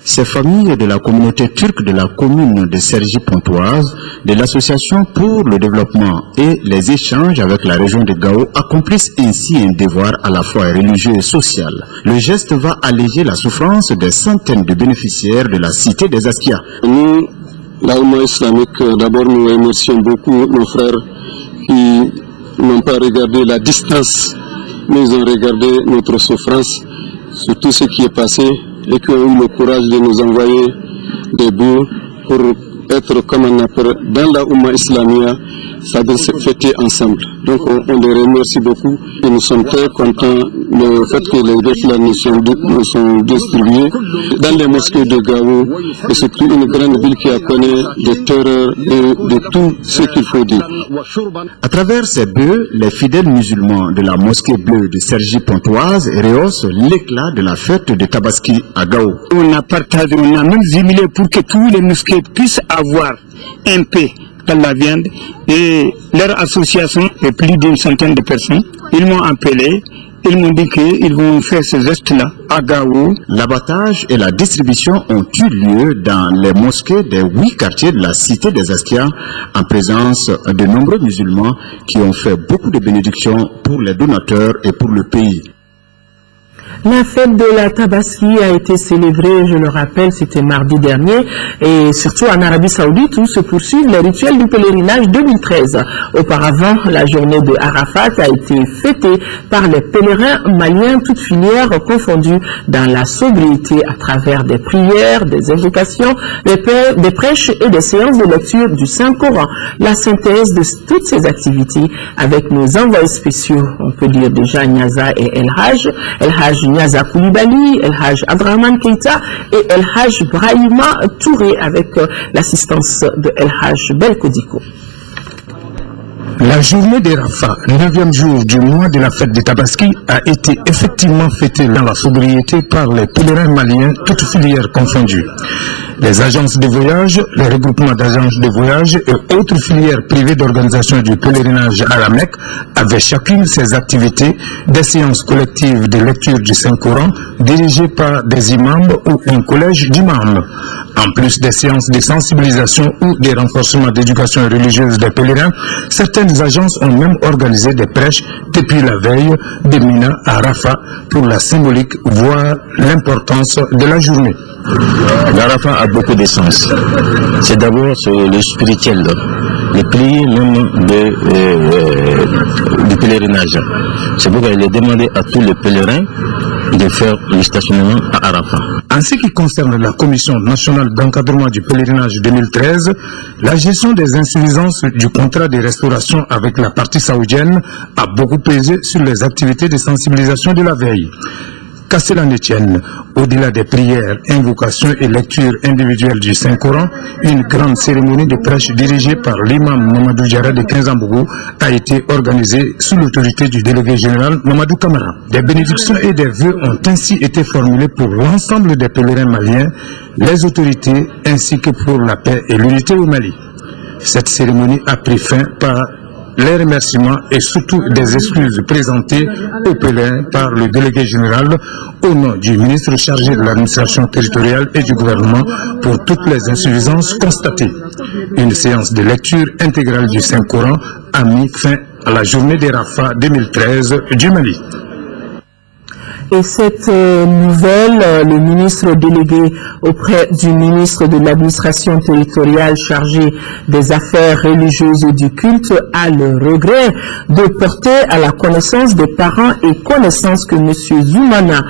Ces familles de la communauté turque de la commune de Cergy-Pontoise, de l'association pour le développement et les échanges avec la région de Gao accomplissent ainsi un devoir à la fois religieux et social. Le geste va alléger la souffrance des centaines de bénéficiaires de la cité des Askia. Nous, la Oumma islamique, d'abord nous remercions beaucoup nos frères qui n'ont pas regardé la distance, mais ils ont regardé notre souffrance sur tout ce qui est passé, et qui ont eu le courage de nous envoyer des bœufs pour être, comme on appelle, dans la Oumma Islamia, c'est-à-dire se fêter ensemble. Donc on les remercie beaucoup et nous sommes très contents du fait que les bœufs nous sont distribués dans les mosquées de Gao, et surtout une grande ville qui a connu des terreurs et de tout ce qu'il faut dire. À travers ces bœufs, les fidèles musulmans de la mosquée bleue de Cergy-Pontoise rehaussent l'éclat de la fête de Tabaski à Gao. On a partagé, on a même jumelé pour que tous les mosquées puissent avoir un peu dans la viande, et leur association est plus d'une centaine de personnes. Ils m'ont appelé, ils m'ont dit qu'ils vont faire ce geste-là à Gao. L'abattage et la distribution ont eu lieu dans les mosquées des 8 quartiers de la cité des Askia, en présence de nombreux musulmans qui ont fait beaucoup de bénédictions pour les donateurs et pour le pays. La fête de la Tabaski a été célébrée, je le rappelle, c'était mardi dernier, et surtout en Arabie Saoudite où se poursuivent les rituels du pèlerinage 2013. Auparavant, la journée de Arafat a été fêtée par les pèlerins maliens, toutes filières confondues, dans la sobriété à travers des prières, des invocations, des prêches et des séances de lecture du Saint-Coran. La synthèse de toutes ces activités avec nos envoyés spéciaux, on peut dire déjà Niaza et El Hajj Niaza Koulibaly, El Hajj Abdrahman Keita et El Hajj Brahima Touré avec l'assistance de El Hajj Belkodiko. La journée des Rafah, 9e jour du mois de la fête de Tabaski, a été effectivement fêtée dans la sobriété par les pèlerins maliens, toutes filières confondues. Les agences de voyage, les regroupements d'agences de voyage et autres filières privées d'organisation du pèlerinage à la Mecque avaient chacune ses activités, des séances collectives de lecture du Saint-Coran dirigées par des imams ou un collège d'imams. En plus des séances de sensibilisation ou des renforcements d'éducation religieuse des pèlerins, certaines agences ont même organisé des prêches depuis la veille de Mina à Rafah pour la symbolique, voire l'importance de la journée. L'Arafat a beaucoup de sens. C'est d'abord le spirituel, le pilier même du pèlerinage. C'est pourquoi il est demandé à tous les pèlerins de faire le stationnement à Arafat. En ce qui concerne la Commission nationale d'encadrement du pèlerinage 2013, la gestion des insuffisances du contrat de restauration avec la partie saoudienne a beaucoup pesé sur les activités de sensibilisation de la veille. Qu'à cela ne tienne, au-delà des prières, invocations et lectures individuelles du Saint-Coran, une grande cérémonie de prêche dirigée par l'imam Mamadou Diarra de Kinzambougou a été organisée sous l'autorité du délégué général Mamadou Kamara. Des bénédictions et des vœux ont ainsi été formulés pour l'ensemble des pèlerins maliens, les autorités ainsi que pour la paix et l'unité au Mali. Cette cérémonie a pris fin par les remerciements et surtout des excuses présentées aux pèlerins par le délégué général au nom du ministre chargé de l'administration territoriale et du gouvernement pour toutes les insuffisances constatées. Une séance de lecture intégrale du Saint-Coran a mis fin à la journée des Rafah 2013 du Mali. Et cette nouvelle, le ministre délégué auprès du ministre de l'administration territoriale chargé des affaires religieuses et du culte a le regret de porter à la connaissance des parents et connaissances que M. Zoumana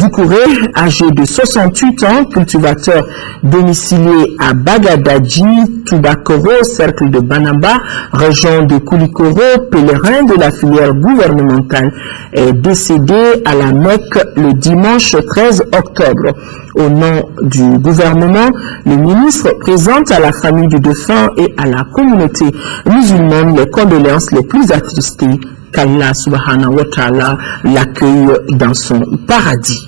Doucouré, âgé de 68 ans, cultivateur domicilié à Bagadadji, Toubakoro, cercle de Banamba, région de Koulikoro, pèlerin de la filière gouvernementale, est décédé à la Mecque le dimanche 13 octobre. Au nom du gouvernement, le ministre présente à la famille du défunt et à la communauté musulmane les condoléances les plus attristées. Qu'Allah subhanahu wa ta'ala l'accueille dans son paradis.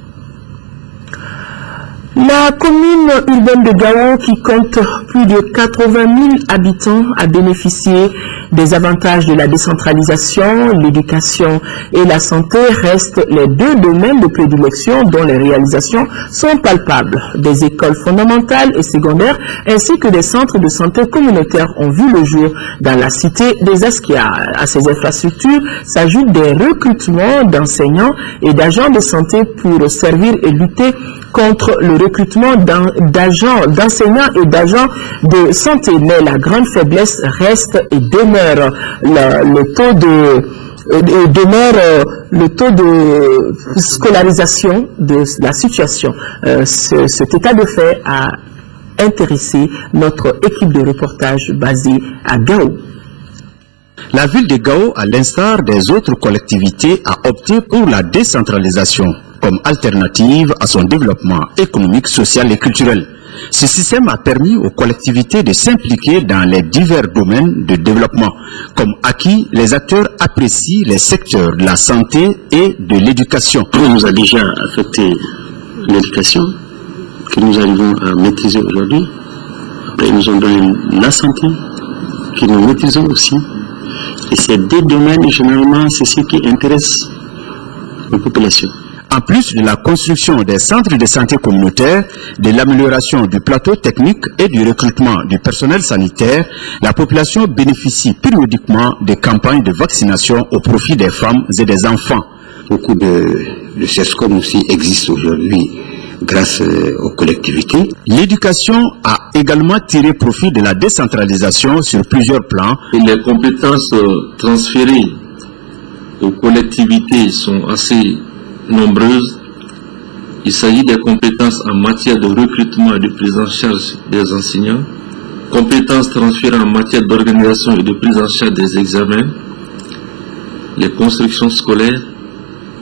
La commune urbaine de Gao, qui compte plus de 80 000 habitants, a bénéficié des avantages de la décentralisation. L'éducation et la santé restent les deux domaines de prédilection dont les réalisations sont palpables. Des écoles fondamentales et secondaires ainsi que des centres de santé communautaires ont vu le jour dans la cité des Askia. À ces infrastructures s'ajoutent des recrutements d'enseignants et d'agents de santé pour servir et lutter contre le recrutement d'enseignants et d'agents de santé. Mais la grande faiblesse reste et demeure le taux de scolarisation de la situation. Cet état de fait a intéressé notre équipe de reportage basée à Gao. La ville de Gao, à l'instar des autres collectivités, a opté pour la décentralisation comme alternative à son développement économique, social et culturel. Ce système a permis aux collectivités de s'impliquer dans les divers domaines de développement. Comme acquis, les acteurs apprécient les secteurs de la santé et de l'éducation. On nous a déjà affecté l'éducation, que nous arrivons à maîtriser aujourd'hui. Après, ils nous ont donné la santé, que nous maîtrisons aussi. Et ces deux domaines, généralement, c'est ce qui intéresse aux populations. En plus de la construction des centres de santé communautaires, de l'amélioration du plateau technique et du recrutement du personnel sanitaire, la population bénéficie périodiquement de campagnes de vaccination au profit des femmes et des enfants. Beaucoup de CESCOM aussi existent aujourd'hui grâce aux collectivités. L'éducation a également tiré profit de la décentralisation sur plusieurs plans. Et les compétences transférées aux collectivités sont assez nombreuses. Il s'agit des compétences en matière de recrutement et de prise en charge des enseignants, compétences transférées en matière d'organisation et de prise en charge des examens, les constructions scolaires,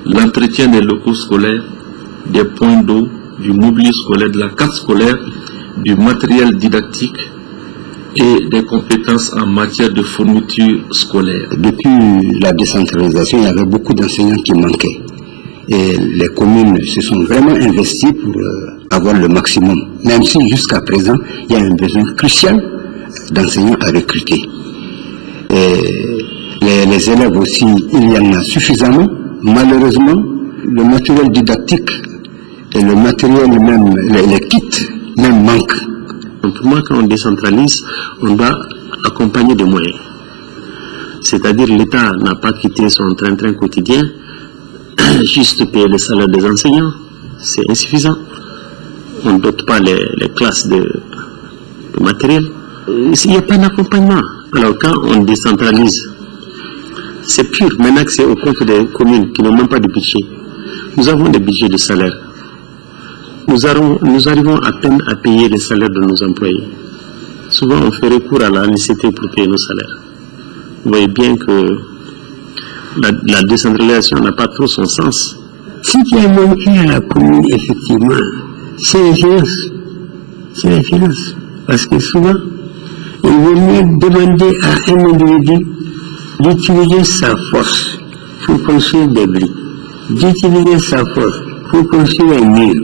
l'entretien des locaux scolaires, des points d'eau, du mobilier scolaire, de la carte scolaire, du matériel didactique et des compétences en matière de fourniture scolaire. Depuis la décentralisation, il y avait beaucoup d'enseignants qui manquaient. Et les communes se sont vraiment investies pour avoir le maximum. Même si jusqu'à présent, il y a un besoin crucial d'enseignants à recruter. Et les élèves aussi, il y en a suffisamment. Malheureusement, le matériel didactique et le matériel même, les kits même manquent. Pour moi, quand on décentralise, on doit accompagner des moyens. C'est-à-dire l'État n'a pas quitté son train-train quotidien, juste payer le salaire des enseignants, c'est insuffisant. On ne dote pas les classes de matériel. Il n'y a pas d'accompagnement. Alors quand on décentralise, c'est pur. Maintenant que c'est au compte des communes qui n'ont même pas de budget. Nous avons des budgets de salaire. Nous arrivons à peine à payer les salaires de nos employés. Souvent, on fait recours à la nécessité pour payer nos salaires. Vous voyez bien que la décentralisation n'a pas trop son sens. Ce qui a manqué à la commune, effectivement, c'est les finances. C'est les finances. Parce que souvent, il vaut mieux demander à un individu d'utiliser sa force pour construire des briques, d'utiliser sa force pour construire un mur.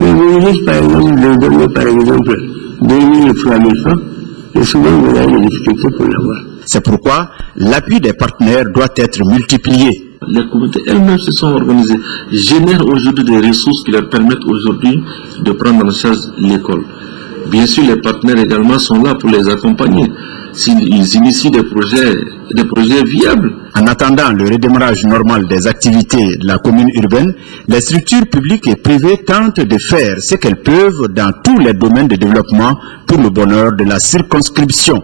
Mais vous dites par exemple, de donner par exemple 2 000 ou 3 000 francs, et souvent vous avez des difficultés pour l'avoir. C'est pourquoi l'appui des partenaires doit être multiplié. Les communautés elles-mêmes se sont organisées, génèrent aujourd'hui des ressources qui leur permettent aujourd'hui de prendre en charge l'école. Bien sûr, les partenaires également sont là pour les accompagner. s'ils initient des projets viables. En attendant le redémarrage normal des activités de la commune urbaine, les structures publiques et privées tentent de faire ce qu'elles peuvent dans tous les domaines de développement pour le bonheur de la circonscription.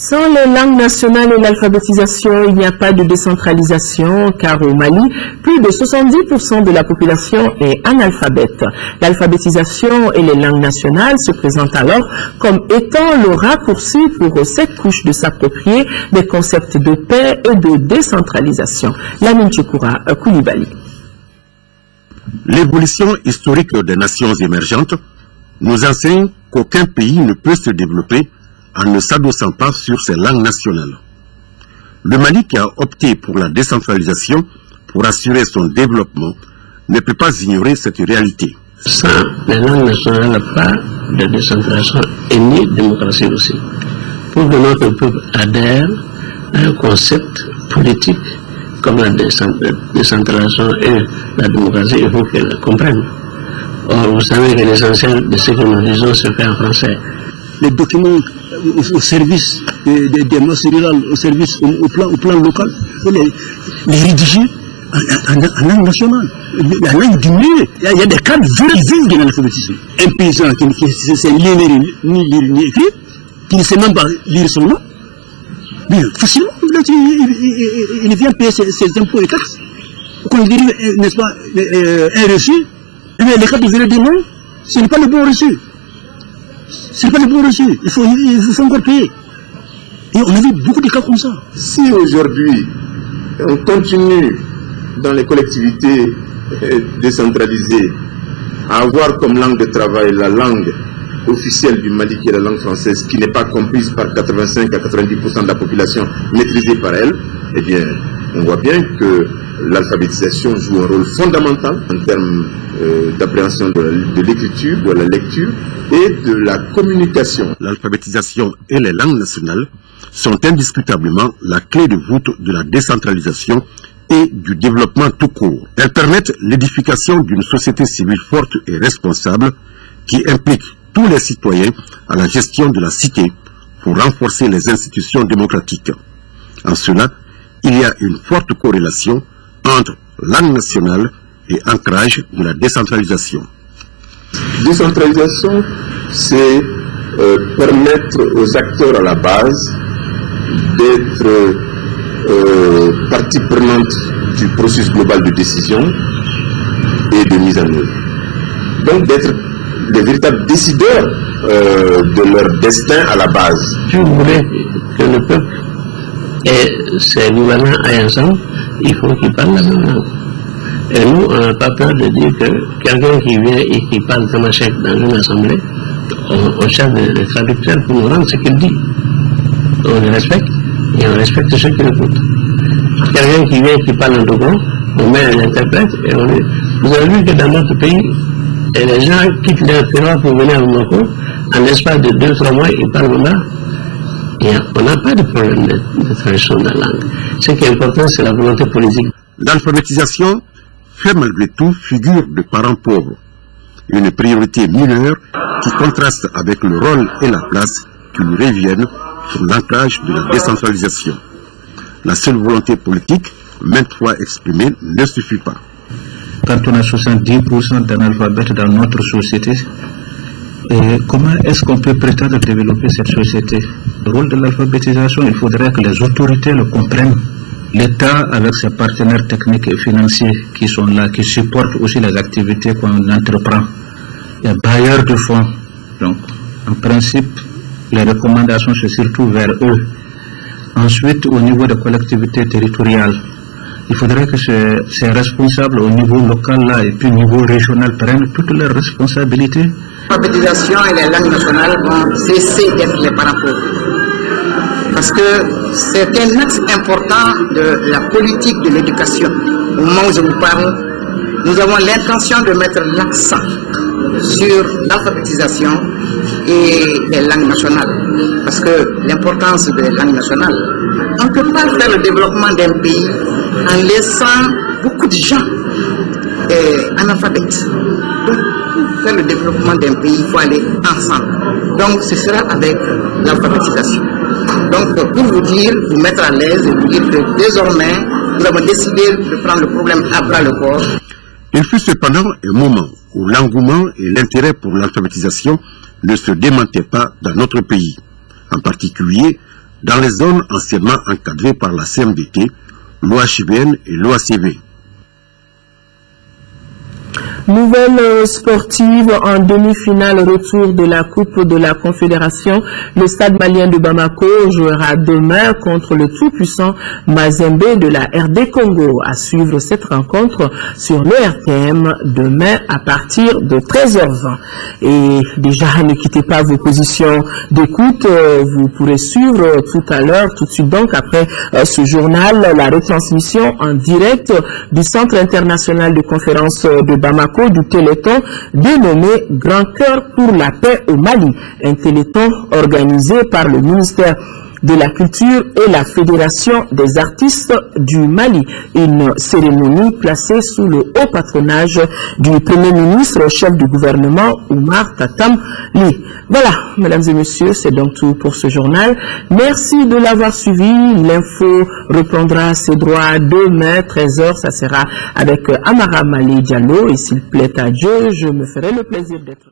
Sans les langues nationales et l'alphabétisation, il n'y a pas de décentralisation, car au Mali, plus de 70% de la population est analphabète. L'alphabétisation et les langues nationales se présentent alors comme étant le raccourci pour cette couche de s'approprier des concepts de paix et de décentralisation. Lamine Tchoukoura, Koulibaly. L'évolution historique des nations émergentes nous enseigne qu'aucun pays ne peut se développer en ne s'adossant pas sur ses langues nationales. Le Mali, qui a opté pour la décentralisation pour assurer son développement, ne peut pas ignorer cette réalité. Sans les langues nationales, pas de décentralisation et ni de démocratie aussi. Pour que notre peuple adhère à un concept politique comme la décentralisation et la démocratie, il faut qu'elle comprenne. Or, vous savez que l'essentiel de ce que nous disons se fait en français. Les documents au service des masses rurales, au service au plan local, les rédiger en langue nationale, la langue du milieu. Il y a des cadres vérifiés de l'alphabétisme. Un paysan qui ne sait ni lire ni écrire, qui ne sait même pas lire son nom, mais facilement, il vient payer ses impôts et taxes. Quand il dérive, n'est-ce pas, un reçu, les cadres vérifiés des noms, ce n'est pas le bon reçu. C'est pas le bon reçu, il faut encore payer. Et on a vu beaucoup de cas comme ça. Si aujourd'hui, on continue dans les collectivités décentralisées à avoir comme langue de travail la langue officielle du Mali, qui est la langue française, qui n'est pas comprise par 85 à 90% de la population, maîtrisée par elle, eh bien, on voit bien que l'alphabétisation joue un rôle fondamental en termes d'appréhension de l'écriture, de la lecture et de la communication. L'alphabétisation et les langues nationales sont indiscutablement la clé de voûte de la décentralisation et du développement tout court. Elles permettent l'édification d'une société civile forte et responsable qui implique tous les citoyens à la gestion de la cité pour renforcer les institutions démocratiques. En cela, il y a une forte corrélation entre langue nationale et ancrage de la décentralisation. Décentralisation, c'est permettre aux acteurs à la base d'être partie prenante du processus global de décision et de mise en œuvre. Donc d'être les véritables décideurs de leur destin à la base. Si vous voulez que le peuple et ses gouvernants aillent ensemble, il faut qu'ils parlent la même langue. Et nous, on n'a pas peur de dire que quelqu'un qui vient et qui parle comme un chef dans une assemblée, on cherche des traducteurs pour nous rendre ce qu'il dit. On le respecte et on respecte ceux qui l'écoutent. Quelqu'un qui vient et qui parle en dogon, on met un interprète et on dit. Vous avez vu que dans notre pays, et les gens quittent leur terroir pour venir à Monaco, en l'espace de 2-3 mois, ils parlent là. Et on n'a pas de problème de traduction de la langue. Ce qui est important, c'est la volonté politique. L'alphabétisation fait malgré tout figure de parents pauvres, une priorité mineure qui contraste avec le rôle et la place qui lui reviennent pour l'ancrage de la décentralisation. La seule volonté politique, maintes fois exprimée, ne suffit pas. Quand on a 70% d'analphabètes dans notre société, comment est-ce qu'on peut prétendre développer cette société? Le rôle de l'alphabétisation, il faudrait que les autorités le comprennent. L'État, avec ses partenaires techniques et financiers qui sont là, qui supportent aussi les activités qu'on entreprend. Les bailleurs de fonds. Donc, en principe, les recommandations, c'est surtout vers eux. Ensuite, au niveau des collectivités territoriales, il faudrait que ces responsables au niveau local là, et puis au niveau régional prennent toutes leurs responsabilités. L'alphabétisation et les langues nationales vont cesser d'être les parents pauvres. Parce que c'est un axe important de la politique de l'éducation. Au moment où je vous parle, nous avons l'intention de mettre l'accent sur l'alphabétisation et les langues nationales. Parce que l'importance des langues nationales, on ne peut pas faire le développement d'un pays en laissant beaucoup de gens analphabètes. pour faire le développement d'un pays, il faut aller ensemble. Donc ce sera avec l'alphabétisation. Donc pour vous dire, vous mettre à l'aise et vous dire que désormais, nous avons décidé de prendre le problème à bras le corps. Il fut cependant un moment où l'engouement et l'intérêt pour l'alphabétisation ne se démentaient pas dans notre pays, en particulier dans les zones anciennement encadrées par la CMDT, l'OHBN et l'OACV. Nouvelle sportive en demi-finale retour de la Coupe de la Confédération. Le stade malien de Bamako jouera demain contre le tout-puissant Mazembe de la RD Congo. À suivre cette rencontre sur le RTM demain à partir de 13h20. Et déjà, ne quittez pas vos positions d'écoute. Vous pourrez suivre tout à l'heure, tout de suite donc après ce journal, la retransmission en direct du Centre international de conférence de Bamako, du Téléthon dénommé Grand Cœur pour la paix au Mali, un téléthon organisé par le ministère de la Culture et la Fédération des artistes du Mali. Une cérémonie placée sous le haut patronage du Premier ministre, chef du gouvernement, Oumar Tatam Li. Voilà, mesdames et messieurs, c'est donc tout pour ce journal. Merci de l'avoir suivi. L'info reprendra ses droits demain, 13h. Ça sera avec Amara Malé Diallo. Et s'il plaît à Dieu, je me ferai le plaisir d'être...